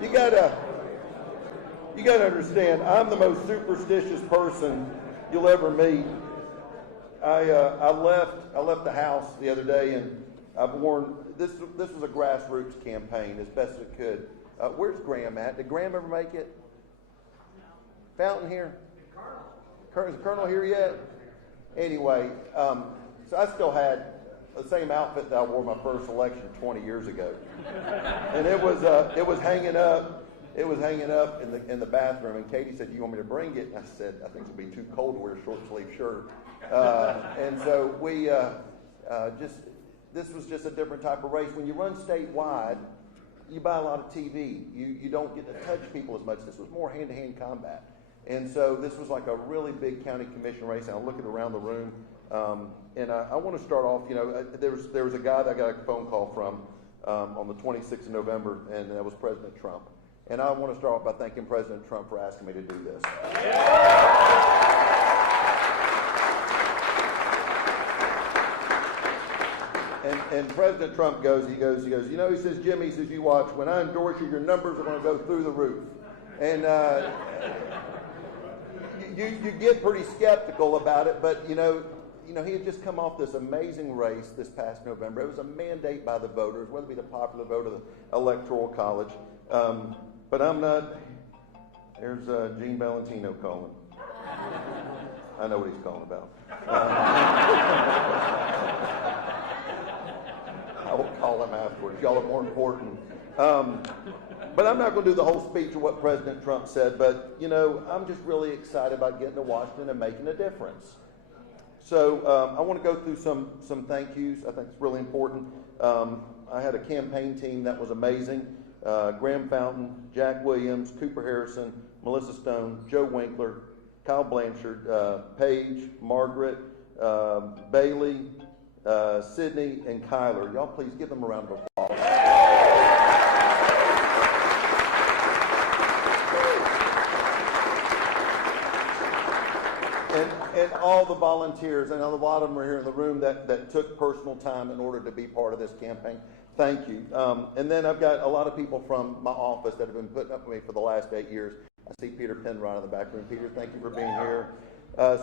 You gotta understand, I'm the most superstitious person you'll ever meet. I left the house the other day, and I've worn this was a grassroots campaign as best it could. Where's Graham at? Did Graham ever make it? Fountain here? Is the Colonel here yet? Anyway, so I still had the same outfit that I wore my first election 20 years ago, and it was hanging up. It was hanging up in the bathroom, and Katie said, "Do you want me to bring it?" And I said, "I think it'll be too cold to wear a short sleeve shirt." And so we this was just a different type of race. When you run statewide, you buy a lot of TV. You don't get to touch people as much. This was more hand-to-hand combat. And so this was like a really big county commission race, and I'm looking around the room, and I want to start off, there was a guy that I got a phone call from on the 26th of November, and that was President Trump. And I want to start off by thanking President Trump for asking me to do this. And President Trump goes, he says, "Jimmy," he says, "you watch, when I endorse you, your numbers are going to go through the roof." And you get pretty skeptical about it, but he had just come off this amazing race this past November. It was a mandate by the voters, whether it be the popular vote or the electoral college. But I'm not. There's Gene Valentino calling. I know what he's calling about. I will call him afterwards. Y'all are more important. But I'm not going to do the whole speech of what President Trump said, but, I'm just really excited about getting to Washington and making a difference. So I want to go through some thank yous. I think it's really important. I had a campaign team that was amazing. Graham Fountain, Jack Williams, Cooper Harrison, Melissa Stone, Joe Winkler, Kyle Blanchard, Paige, Margaret, Bailey, Sydney, and Kyler. Y'all please give them a round of applause. And all the volunteers, and a lot of them are here in the room that took personal time in order to be part of this campaign. Thank you. And then I've got a lot of people from my office that have been putting up with me for the last 8 years. I see Peter Penrod in the back room. Peter, thank you for being here.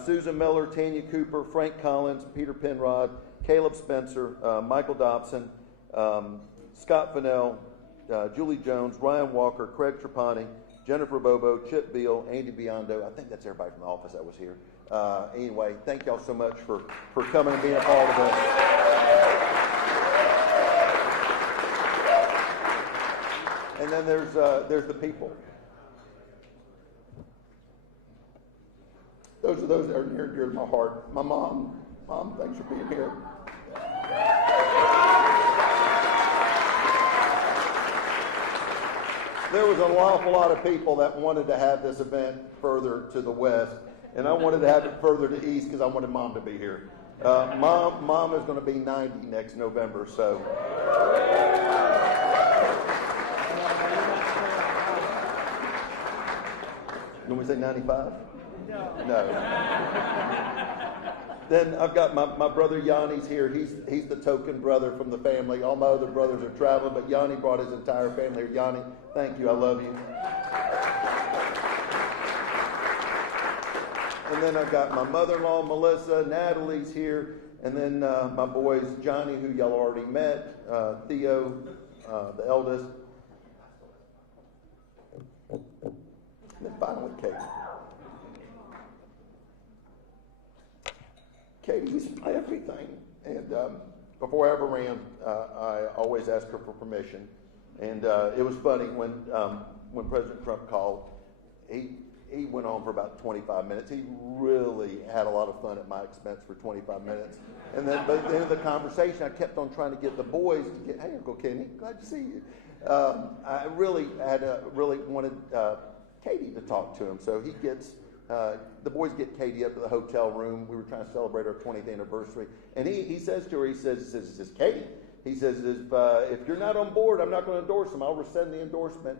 Susan Miller, Tanya Cooper, Frank Collins, Peter Penrod, Caleb Spencer, Michael Dobson, Scott Fennell, Julie Jones, Ryan Walker, Craig Trapani, Jennifer Bobo, Chip Beal, Andy Biondo. I think that's everybody from the office that was here. Anyway, thank y'all so much for coming and being a part of this. And then there's the people. Those are those that are near and dear to my heart. My mom. Mom, thanks for being here. There was an awful lot of people that wanted to have this event further to the west, and I wanted to have it further to east because I wanted Mom to be here. Mom is going to be 90 next November, so. Can we say 95? No. Then I've got my brother Yanni's here. He's the token brother from the family. All my other brothers are traveling, but Yanni brought his entire family here. Yanni, thank you. I love you. And then I've got my mother-in-law, Melissa. Natalie's here. And then my boys, Johnny, who y'all already met, Theo, the eldest. And then finally, Katie. Katie's my everything. And before I ever ran, I always asked her for permission. And it was funny when President Trump called, he went on for about 25 minutes. He really had a lot of fun at my expense for 25 minutes. And then, but at the end of the conversation, I kept on trying to get the boys to get, "Hey, Uncle Kenny, glad to see you." I really wanted Katie to talk to him. So he gets, the boys get Katie up to the hotel room. We were trying to celebrate our 20th anniversary. And he says to her, he says, "Katie," he says, if you're not on board, I'm not going to endorse him. I'll rescind the endorsement.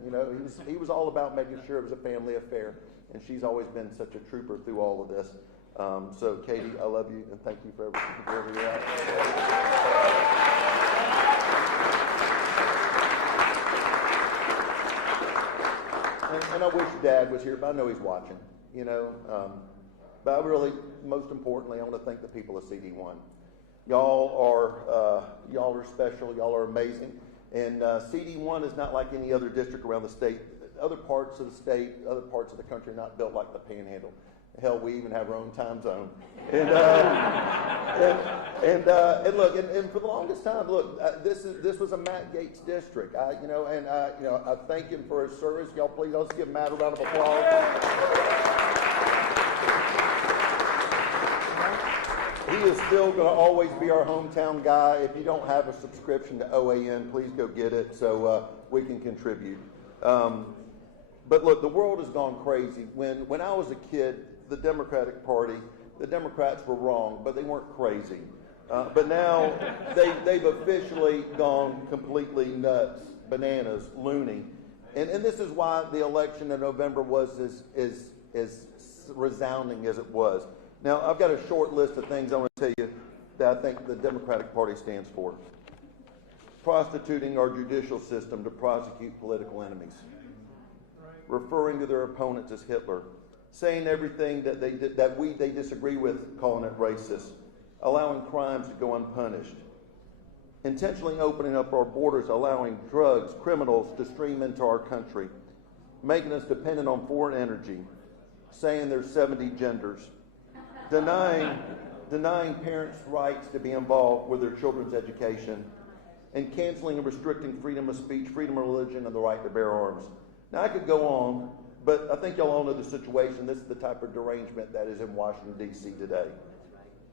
He was all about making sure it was a family affair. And she's always been such a trooper through all of this. So, Katie, I love you, and thank you for everything, wherever you're at. and I wish Dad was here, but I know he's watching, you know. But I really, most importantly, I want to thank the people of CD1. Y'all are special. Y'all are amazing. And CD1 is not like any other district around the state. Other parts of the state, other parts of the country are not built like the Panhandle. Hell, we even have our own time zone. And look, and for the longest time, look, this was a Matt Gaetz district. I thank him for his service. Y'all, please, let's give Matt a round of applause. He is still going to always be our hometown guy. If you don't have a subscription to OAN, please go get it so we can contribute. But look, the world has gone crazy. When I was a kid, the Democratic Party, the Democrats were wrong, but they weren't crazy. But now they've officially gone completely nuts, bananas, loony. And this is why the election in November was as resounding as it was. Now, I've got a short list of things I want to tell you that I think the Democratic Party stands for. Prostituting our judicial system to prosecute political enemies. Referring to their opponents as Hitler. Saying everything that they disagree with, calling it racist. Allowing crimes to go unpunished. Intentionally opening up our borders, allowing drugs, criminals to stream into our country. Making us dependent on foreign energy. Saying there's 70 genders. Denying parents' rights to be involved with their children's education, and canceling and restricting freedom of speech, freedom of religion, and the right to bear arms. Now, I could go on, but I think y'all all know the situation. This is the type of derangement that is in Washington, D.C. today.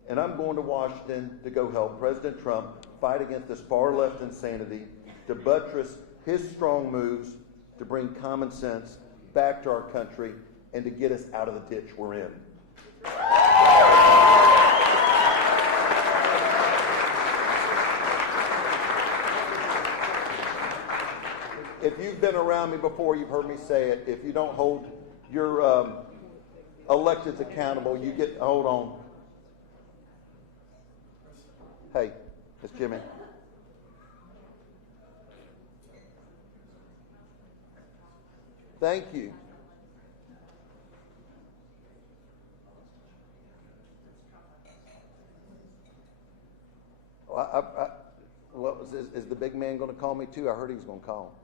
And I'm going to Washington to go help President Trump fight against this far-left insanity, to buttress his strong moves, to bring common sense back to our country, and to get us out of the ditch we're in. If you've been around me before, you've heard me say it. If you don't hold your electeds accountable, you get, hold on. Hey, it's Jimmy. Thank you. Is the big man going to call me too? I heard he was going to call.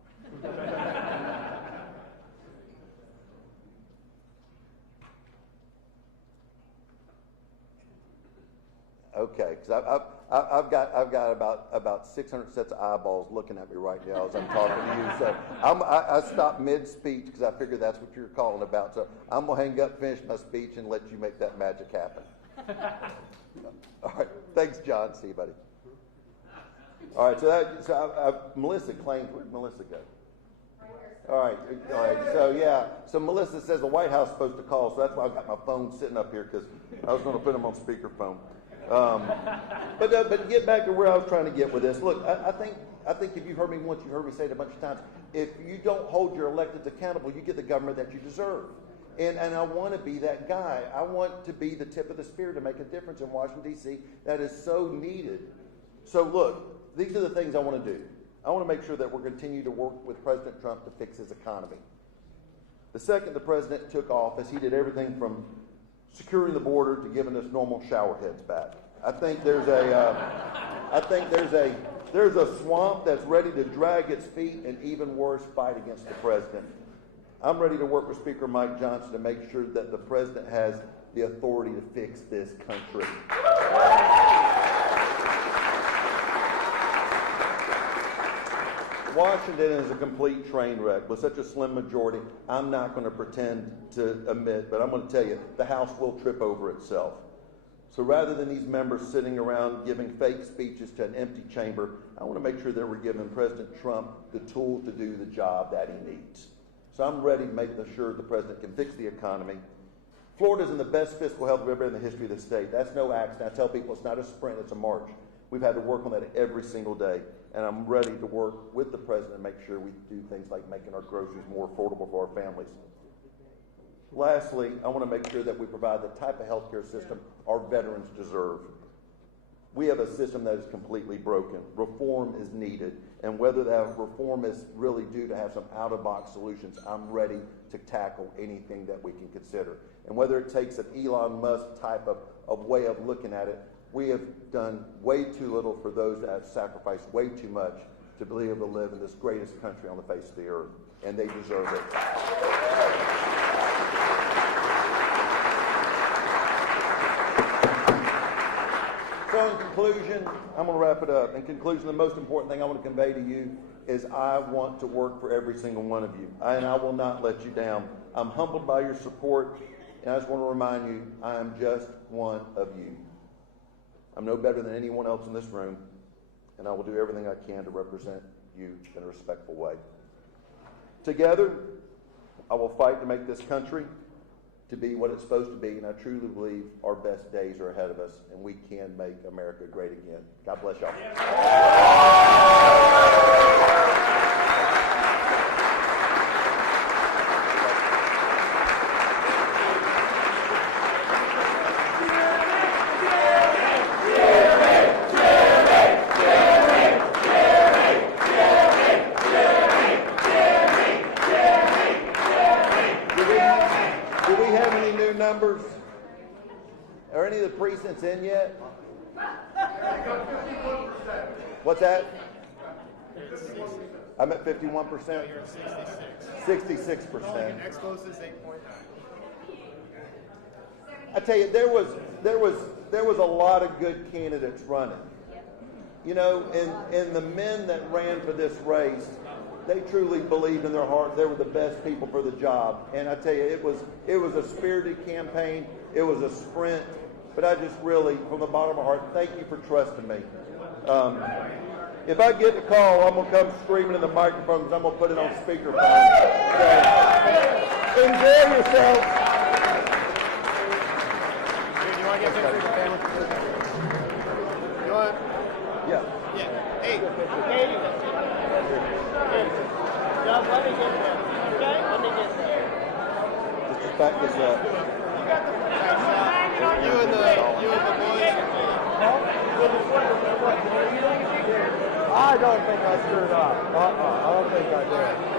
Okay, because I've got about 600 sets of eyeballs looking at me right now as I'm talking to you. So I stopped mid-speech because I figured that's what you're calling about. So I'm gonna hang up, finish my speech, and let you make that magic happen. All right, thanks, John. See you, buddy. All right, so Melissa claimed. Where'd Melissa go? All right. So Melissa says the White House is supposed to call, so that's why I've got my phone sitting up here because I was going to put them on speakerphone. But get back to where I was trying to get with this. Look, I think if you've heard me once, you've heard me say it a bunch of times. If you don't hold your electeds accountable, you get the government that you deserve. And I want to be that guy. I want to be the tip of the spear to make a difference in Washington, D.C. that is so needed. So look, these are the things I want to do. I want to make sure that we're continuing to work with President Trump to fix his economy. The second the president took office, he did everything from securing the border to giving us normal shower heads back. I think there's a swamp that's ready to drag its feet and even worse, fight against the president. I'm ready to work with Speaker Mike Johnson to make sure that the president has the authority to fix this country. Washington is a complete train wreck with such a slim majority. I'm not going to pretend to admit, but I'm going to tell you, the House will trip over itself. So rather than these members sitting around giving fake speeches to an empty chamber, I want to make sure that we're giving President Trump the tools to do the job that he needs. So I'm ready to make sure the president can fix the economy. Florida's in the best fiscal health we've ever been in the history of the state. That's no accident. I tell people it's not a sprint, it's a march. We've had to work on that every single day. And I'm ready to work with the president and make sure we do things like making our groceries more affordable for our families. Lastly, I want to make sure that we provide the type of healthcare system our veterans deserve. We have a system that is completely broken. Reform is needed. And whether that reform is really due to have some out-of-box solutions, I'm ready to tackle anything that we can consider. And whether it takes an Elon Musk type of way of looking at it, we have done way too little for those that have sacrificed way too much to be able to live in this greatest country on the face of the earth. And they deserve it. So in conclusion, I'm going to wrap it up. In conclusion, the most important thing I want to convey to you is I want to work for every single one of you, and I will not let you down. I'm humbled by your support, and I just want to remind you, I am just one of you. I'm no better than anyone else in this room, and I will do everything I can to represent you in a respectful way. Together, I will fight to make this country to be what it's supposed to be, and I truly believe our best days are ahead of us, and we can make America great again. God bless y'all. Numbers? Are any of the precincts in yet? What's that? I'm at 51%. You're at 66. 66%. Next closest 8.9. I tell you, there was a lot of good candidates running. You know, and the men that ran for this race, they truly believed in their heart they were the best people for the job. And I tell you, it was a spirited campaign. It was a sprint. But I just really, from the bottom of my heart, thank you for trusting me. If I get the call, I'm going to come screaming in the microphone because I'm going to put it on speakerphone. So, enjoy yourself. Do you want to get a picture of the family? You want? Yeah. Yeah. Hey. Let me get there. Okay? Let me get there. Just back this up. You and the boys. I don't think I screwed up. I don't think I did.